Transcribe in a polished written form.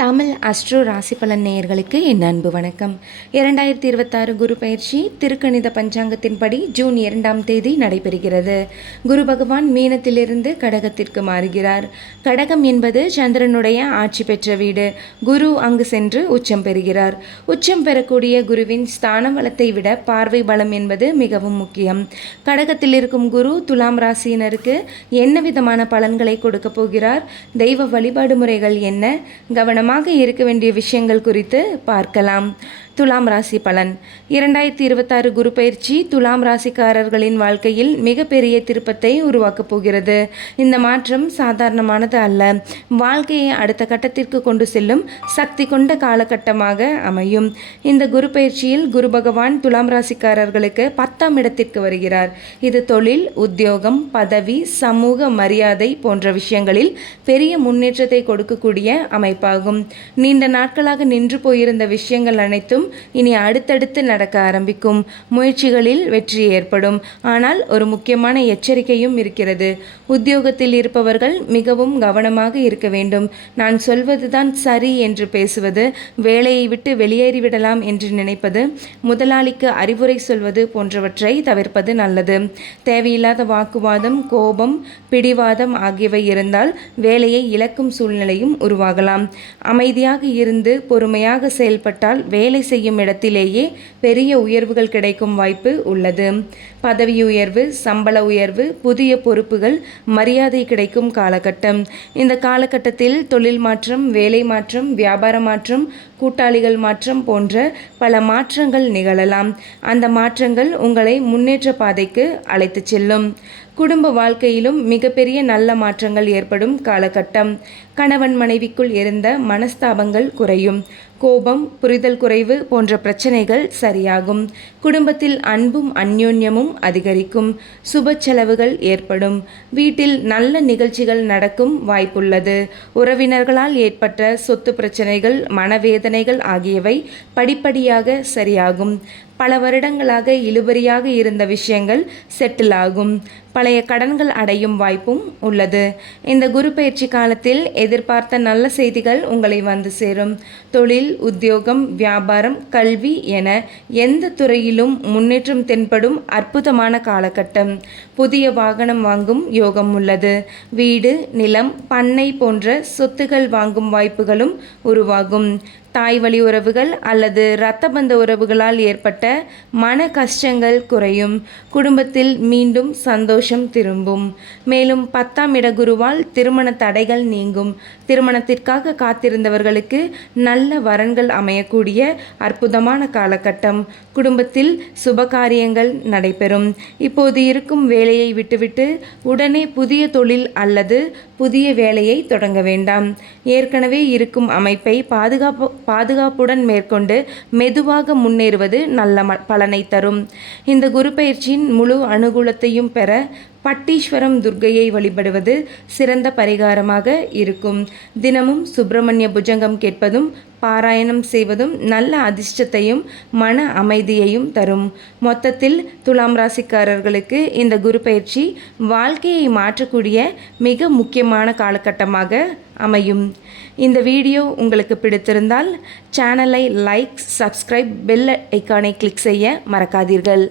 Tamil astro ராசி பலன் நேயர்களுக்கு என் அன்பு வணக்கம். 2026 குரு பயிற்சி திருக்கணித பஞ்சாங்கத்தின்படி ஜூன் 2ஆம் தேதி நடைபெறுகிறது. குரு பகவான் மீனத்திலிருந்து கடகத்திற்கு மாறுகிறார். கடகம் என்பது சந்திரனுடைய ஆட்சி பெற்ற வீடு. குரு அங்கு சென்று உச்சம் பெறுகிறார். உச்சம் பெறக்கூடிய குருவின் ஸ்தான பலத்தை விட பார்வை பலம் என்பது மிகவும் முக்கியம். கடகத்தில் இருக்கும் குரு துலாம் ராசியினருக்கு என்ன விதமான பலன்களை கொடுக்க போகிறார், தெய்வ வழிபாடு முறைகள் என்ன, கவனமாக இருக்க வேண்டிய விஷயங்கள் குறித்து பார்க்கலாம். துலாம் ராசி பலன். 2026 குரு பயிற்சி துலாம் ராசிக்காரர்களின் வாழ்க்கையில் மிகப்பெரிய திருப்பத்தை உருவாக்கப் போகிறது. இந்த மாற்றம் சாதாரணமானது அல்ல. வாழ்க்கையை அடுத்த கட்டத்திற்கு கொண்டு செல்லும் சக்தி கொண்ட காலகட்டமாக அமையும். இந்த குரு பயிற்சியில் குரு பகவான் துலாம் ராசிக்காரர்களுக்கு 10ஆம் இடத்திற்கு வருகிறார். இது தொழில், உத்தியோகம், பதவி, சமூக மரியாதை போன்ற விஷயங்களில் பெரிய முன்னேற்றத்தை கொடுக்கக்கூடிய அமைப்பாகும். நீண்ட நாட்களாக நின்று போயிருந்த விஷயங்கள் அனைத்தும் இனி அடுத்தடுத்து நடக்க ஆரம்பிக்கும். முயற்சிகளில் வெற்றி ஏற்படும். ஆனால் ஒரு முக்கியமான எச்சரிக்கையும் இருக்கிறது. உத்தியோகத்தில் இருப்பவர்கள் மிகவும் கவனமாக இருக்க வேண்டும். நான் சொல்வதுதான் சரி என்று பேசுவது, வேலையை விட்டு வெளியேறிவிடலாம் என்று நினைப்பது, முதலாளிக்கு அறிவுரை சொல்வது போன்றவற்றை தவிர்ப்பது நல்லது. தேவையில்லாத வாக்குவாதம், கோபம், பிடிவாதம் ஆகியவை இருந்தால் வேலையை இழக்கும் சூழ்நிலையும் உருவாகலாம். அமைதியாக இருந்து பொறுமையாக செயல்பட்டால் வேலை செய்யும் இடத்திலேயே பெரிய உயர்வுகள் கிடைக்கும் வாய்ப்பு உள்ளது. பதவி உயர்வு, சம்பள உயர்வு, புதிய பொறுப்புகள், மரியாதை கிடைக்கும் காலகட்டம். இந்த காலகட்டத்தில் தொழில் மாற்றம், வேலை மாற்றம், வியாபார மாற்றம், கூட்டாளிகள் மாற்றம் போன்ற பல மாற்றங்கள் நிகழலாம். அந்த மாற்றங்கள் உங்களை முன்னேற்ற பாதைக்கு அழைத்து செல்லும். குடும்ப வாழ்க்கையிலும் மிகப்பெரிய நல்ல மாற்றங்கள் ஏற்படும் காலகட்டம். கணவன் மனைவிக்குள் இருந்த மனஸ்தாபங்கள் குறையும். கோபம், புரிதல் குறைவு போன்ற பிரச்சனைகள் சரியாகும். குடும்பத்தில் அன்பும் அந்யோன்யமும் அதிகரிக்கும். சுப செலவுகள் ஏற்படும். வீட்டில் நல்ல நிகழ்ச்சிகள் நடக்கும் வாய்ப்புள்ளது. உறவினர்களால் ஏற்பட்ட சொத்து பிரச்சனைகள், மனவேதனைகள் ஆகியவை படிப்படியாக சரியாகும். பல வருடங்களாக இழுபறியாக இருந்த விஷயங்கள் செட்டில் ஆகும். பழைய கடன்கள் அடையும் வாய்ப்பும் உள்ளது. இந்த குரு பயிற்சி காலத்தில் எதிர்பார்த்த நல்ல செய்திகள் உங்களை வந்து சேரும். தொழில், உத்தியோகம், வியாபாரம், கல்வி என எந்த துறையிலும் முன்னேற்றம் தென்படும் அற்புதமான காலகட்டம். புதிய வாகனம் வாங்கும் யோகம் உள்ளது. வீடு, நிலம், பண்ணை போன்ற சொத்துகள் வாங்கும் வாய்ப்புகளும் உருவாகும். தாய் வழி உறவுகள் அல்லது இரத்த பந்த உறவுகளால் ஏற்பட்ட மன கஷ்டங்கள் குறையும். குடும்பத்தில் மீண்டும் சந்தோஷம் திரும்பும். மேலும் 10ஆம் இட குருவால் திருமண தடைகள் நீங்கும். திருமணத்திற்காக காத்திருந்தவர்களுக்கு நல்ல வரன்கள் அமையக்கூடிய அற்புதமான காலகட்டம். குடும்பத்தில் சுபகாரியங்கள் நடைபெறும். இப்போது இருக்கும் வேலையை விட்டுவிட்டு உடனே புதிய தொழில் அல்லது புதிய வேலையை தொடங்க வேண்டாம். ஏற்கனவே இருக்கும் அமைப்பை பாதுகாப்புடன் மேற்கொண்டு மெதுவாக முன்னேறுவது நல்ல பலனை தரும். இந்த குரு பயிற்சியின் முழு அனுகூலத்தையும் பெற பட்டீஸ்வரம் துர்க்கையை வழிபடுவது சிறந்த பரிகாரமாக இருக்கும். தினமும் சுப்பிரமணிய புஜங்கம் கேட்பதும் பாராயணம் செய்வதும் நல்ல அதிர்ஷ்டத்தையும் மன அமைதியையும் தரும். மொத்தத்தில் துலாம் ராசிக்காரர்களுக்கு இந்த குரு பயிற்சி வாழ்க்கையை மாற்றக்கூடிய மிக முக்கியமான காலகட்டமாக அமையும். இந்த வீடியோ உங்களுக்கு பிடித்திருந்தால் சேனலை லைக், சப்ஸ்கிரைப், பெல் ஐக்கானை கிளிக் செய்ய மறக்காதீர்கள்.